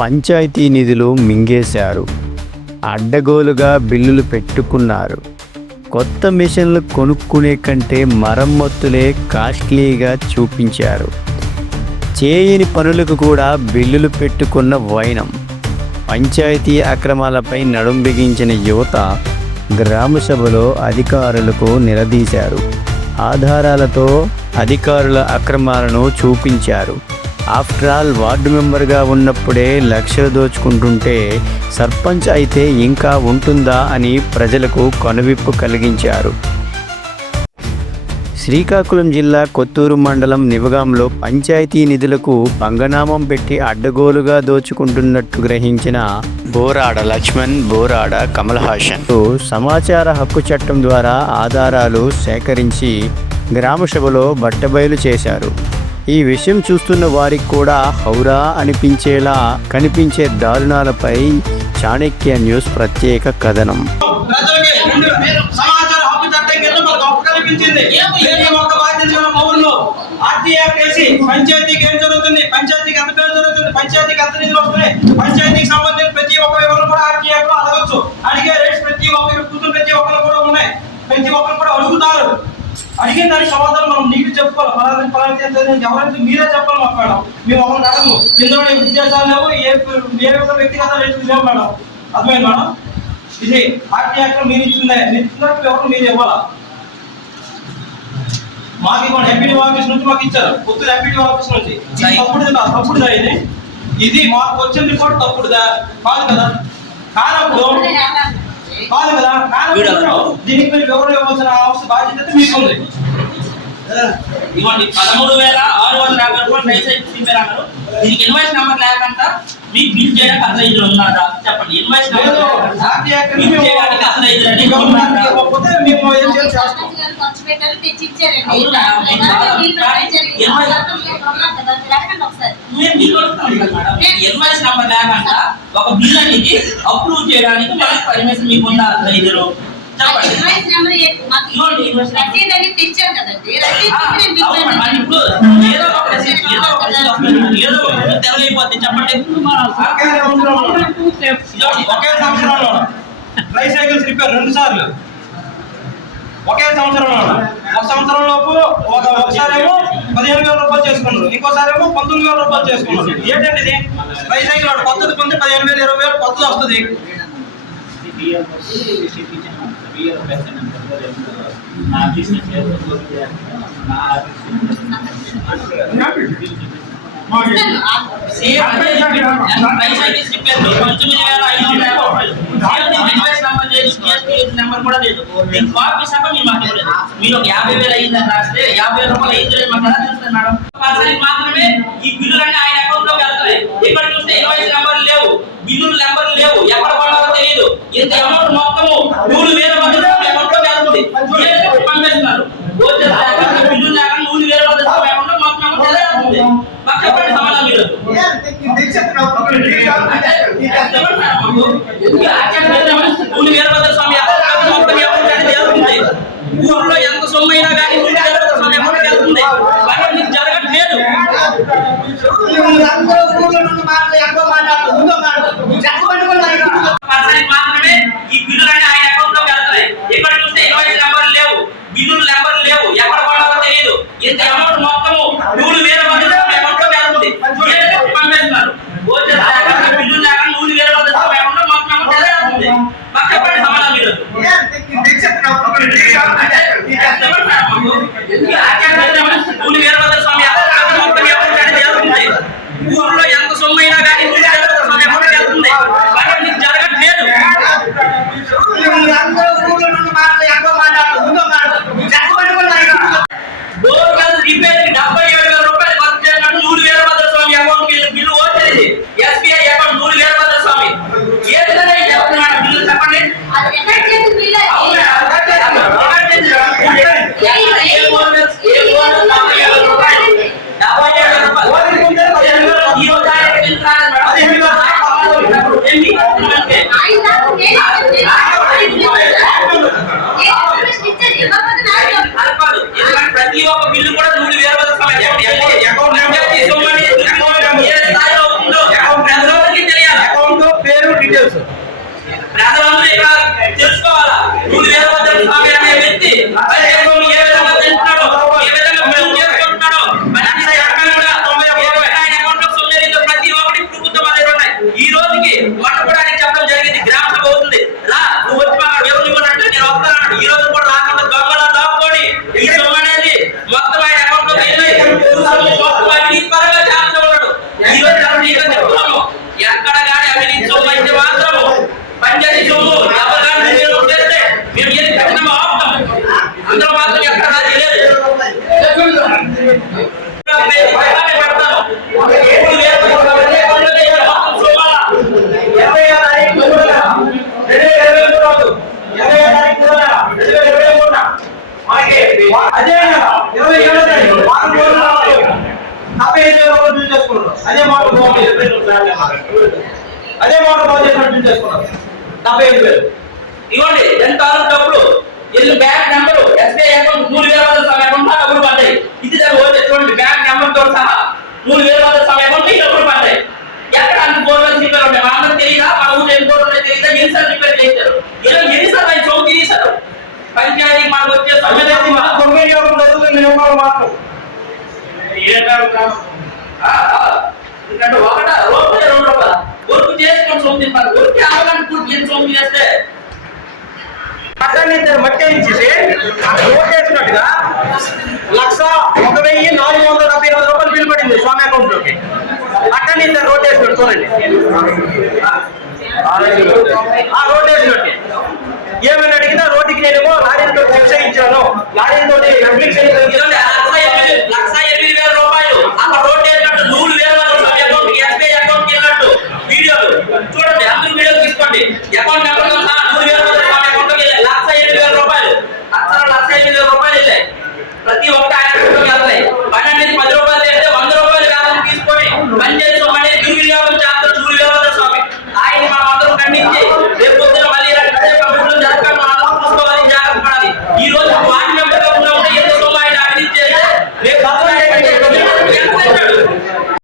పంచాయతీ నిధులు మింగేశారు. అడ్డగోలుగా బిల్లులు పెట్టుకున్నారు. కొత్త మిషన్లు కొనుక్కునే కంటే మరమ్మతులే కాస్ట్లీగా చూపించారు. చేయని పనులకు కూడా బిల్లులు పెట్టుకున్న వైనం. పంచాయతీ అక్రమాలపై నడుం బిగించిన యువత గ్రామసభలో అధికారులకు నిలదీశారు. ఆధారాలతో అధికారుల అక్రమాలను చూపించారు. ఆఫ్టర్ ఆల్ వార్డు మెంబర్గా ఉన్నప్పుడే లక్షలు దోచుకుంటుంటే సర్పంచ్ అయితే ఇంకా ఉంటుందా అని ప్రజలకు కనువిప్పు కలిగించారు. శ్రీకాకుళం జిల్లా కొత్తూరు మండలం నివగాంలో పంచాయతీ నిధులకు పంగనామం పెట్టి అడ్డగోలుగా దోచుకుంటున్నట్టు గ్రహించిన బోరాడ లక్ష్మణ్ బోరాడ కమల్ హాసన్ సమాచార హక్కు చట్టం ద్వారా ఆధారాలు సేకరించి గ్రామసభలో బట్టబయలు చేశారు. ఈ విషయం చూస్తున్న వారికి కూడా హౌరా అనిపించేలా కనిపించే దారుణాలపై చాణక్య న్యూస్ ప్రత్యేక కథనం. పంచాయతీకి ఏం జరుగుతుంది? పంచాయతీకి ఎంత పేరు జరుగుతుంది? పంచాయతీకి ఎంత నిధులు వస్తున్నాయి? పంచాయతీకి సంబంధించిన ప్రతి ఒక్క కూడా లో అడగచ్చు. అడిగే రేట్స్ ప్రతి ప్రతి ఒక్కరు కూడా ఉన్నాయి. ప్రతి ఒక్కరు కూడా అడుగుతారు. అడిగిన దానికి సమాధానం మనం నీకు చెప్పుకోవాలి. ఫలానా ఫలానా చేస్తే ఎవరైతే మీరే చెప్పాలి మాకు మేడం. మేము ఒకరిని అడగము ఇందులో ఏ ఉద్దేశాలు లేవు. ఏ ఏ విధంగా వ్యక్తిగత రేట్లు లేవు మేడం. అర్థమైంది మేడం? ఇది పార్టీ యాక్టర్ మీరు ఇచ్చిందే. మీరు ఇచ్చినట్టు ఎవరు మీరు ఇవ్వాలా? మాకు ఇవ్వండి. ఎంపీడీ ఆఫీస్ నుంచి మాకు ఇచ్చారు. పుత్తూరు ఎంపీడీ ఆఫీస్ నుంచి. కాదు. తప్పుడుదా ఇది? ఇది మాకు వచ్చిన రిపోర్ట్ తప్పుడుదా? కాదు కదా. కానప్పుడు కాదు కదా దీనికి మీరు వివరణ ఇవ్వాల్సిన అవసరం బాధ్యత మీకు ఉంది. ఇవ్వండి. పదమూడు వేల ఆరు వందల యాభై రూపాయలు రైస్ అన్నారు దీనికి ఇన్వాయిస్ నెంబర్ లేకుండా మీకు బిల్ చేయడానికి అథరైజ్డ్ ఉన్నారా? చెప్పండి. ఇన్వాయిస్ లేదు నెంబర్ బిల్ చేయడానికి అథరైజ్డ్ అని గవర్నమెంట్ మీకు అడుగుతాం కదా మేడం. ఇన్వాయిస్ నెంబర్ లేకుండా ఒక బిల్ అనేది అప్రూవ్ చేయడానికి మనకి పర్మిషన్ మీకు నేను బిల్ ఒక receipట్ తెలవైపోద్ది చెప్పండి. ఒకే సంవత్సరంలో ఇదిగోండి, ఒకే సంవత్సరంలో. ట్రై సైకిల్స్ రిపేర్ రెండు సార్లు. ఒకే సంవత్సరంలో ఒక సంవత్సరం లోపు ఒక ఒకసారేమో పదిహేను వేల రూపాయలు చేసుకున్నారు ఇంకోసారి ఏమో పంతొమ్మిది వేల రూపాయలు చేసుకున్నారు ఏంటండి ఇది? ట్రై సైకిల్ వాడు కొత్తది కొంది పదిహేను వేలు ఇరవై వేలు కొత్తది వస్తుంది. సేమ్ నెంబర్ కూడా లేదు కాపీ మీరు మాకు ఇవ్వలేదు మీరు ఒక యాభై వేలు అయ్యిందని రాస్తే యాభై వేల రూపాయలు అయింది లేదు మాకు ఎలా తెలుస్తుంది మేడం పర్సెంట్ మాత్రమే ఈ బిల్లులన్నీ ఆయన అకౌంట్లో వెళ్తాయి ఇక్కడ చూస్తే ఇన్వాయిస్ నెంబర్ లేవు బిల్లులు నెంబర్ లేవు ఎక్కడ పడాలో తెలియదు ఇంత అమౌంట్ మొత్తము మూడు వేలు మంది అకౌంట్లోకి వెళ్తుంది GST పంపిస్తున్నారు వచ్చే బిల్లు లేక మూడు వేల మంది అకౌంట్లో మొత్తం అమౌంట్ ఎలా వెళ్తుంది మాకు చెప్పండి సమాధానం మీరు ఊరి వీరభద్ర స్వామి అకౌంట్ మొత్తం ఎవరికి అనేది వెళ్తుంది ఊర్లో ఎంత సొమ్ము అయినా కానీ ఊరి వీరభద్ర స్వామి అకౌంట్కి వెళ్తుంది కానీ మీకు జరగట్లేదు మాత్రమే ఈ బిల్లులు అంటే ఆయన అకౌంట్లోకి వెళ్తాయి ఇక్కడ చూస్తే ఇన్వాయిస్ నెంబర్ లేవు బిల్లులు నెంబర్ లేవు ఎక్కడ పడాలో తెలియదు. ఇంత అమౌంట్ మొత్తము మూడు వేల మంది అకౌంట్లోకి వెళ్తుంది GST పంపిస్తున్నారు. ఊర్లో ఎంత సొమ్ము అయినా కానీ జరగట్లేదు. ప్రతి ఒక్క బిల్లు కూడా మూడు వేల పద్దెనిమిది స్వామి అనే వ్యక్తి పరిచయం ఏ విధంగా తింటున్నాడో ఏ విధంగా బిల్లు చేసుకుంటున్నాడో మనిషి ఎక్కడ కూడా ఏ విధంగా ఆయన అకౌంట్లో సొమ్ము జరిగిందో ప్రతి ఒక్కటి ప్రభుత్వం దగ్గర ఉన్నాయి ఈ రోజుకి మొన్న కూడా ఆయన చెప్పడం జరిగింది గ్రామ సభ అవుతుంది రా నువ్వు వచ్చి మాకు ఎవరు ఇవ్వనంటే నేను వస్తాను ఈ రోజు కూడా రాకుండా దొంగల దాక్కొని ఈ సొమ్ము అనేది మొత్తం ఆయన అకౌంట్లో వెళ్ళి మొత్తం అవినీతి పరంగా చేస్తూ ఉన్నాడు ఈ రోజు మనం నీకు చెప్తున్నాము ఎక్కడ కానీ అవినీతి సొమ్ము అయితే మాత్రము పంచాయతీ సొమ్ము ఎవరు కానీ మీరు చేస్తే మేము ఏది ఖచ్చితంగా ఆపుతాం అందులో మాత్రం ఎక్కడ రాజీ లేదు పెడతాను మూడు వేల పద్దెనిమిది వందల మొత్తం సొమ్మాలా? ఇరవై తారీఖు రెండు వేల ఇరవై మూడు రోజు ఇరవై తారీఖు రెండు వేల ఇరవై మూడున మనకి అదే నెల ఇరవై ఏడో తారీఖు వారం రోజుల తర్వాత డెబ్బై ఐదు వేల రూపాయలు బిల్ చేసుకున్నారు అదే మాట అదే మాట బాగు చేసినట్టు చేసుకున్నారు డెబ్బై ఐదు వేలు ఇవ్వండి ఎంత ఆరు డబ్బులు ఇది బ్యాంక్ నెంబరు? ఎస్బీఐ అకౌంట్ మూడు వేల వందల సమయం డబ్బులు పడ్డాయి. ఇది దాని ఓటే చూడండి బ్యాంక్ నెంబర్తో సహా మూడు వేల వందల సమయం ఉంది మరి ఊరికి ఆవడానికి పూర్తి తొమ్మిది అంటే పక్కన మట్టి ఇచ్చేసి ఓటేసినట్టుగా లక్ష ఒక వెయ్యి నాలుగు వందల డెబ్బై ఐదు రూపాయలు బిల్ పడింది స్వామి అకౌంట్లోకి అక్కడ ఇద్దరు రోడ్ వేసినట్టు చూడండి. ఆ రోడ్ వేసినట్టు ఏమని అడిగినా రోడ్డుకి నేనేమో లారీతో శిక్ష ఇచ్చాను లారీతో లక్ష ఎనిమిది వేల రూపాయలు. అక్కడ రోడ్డు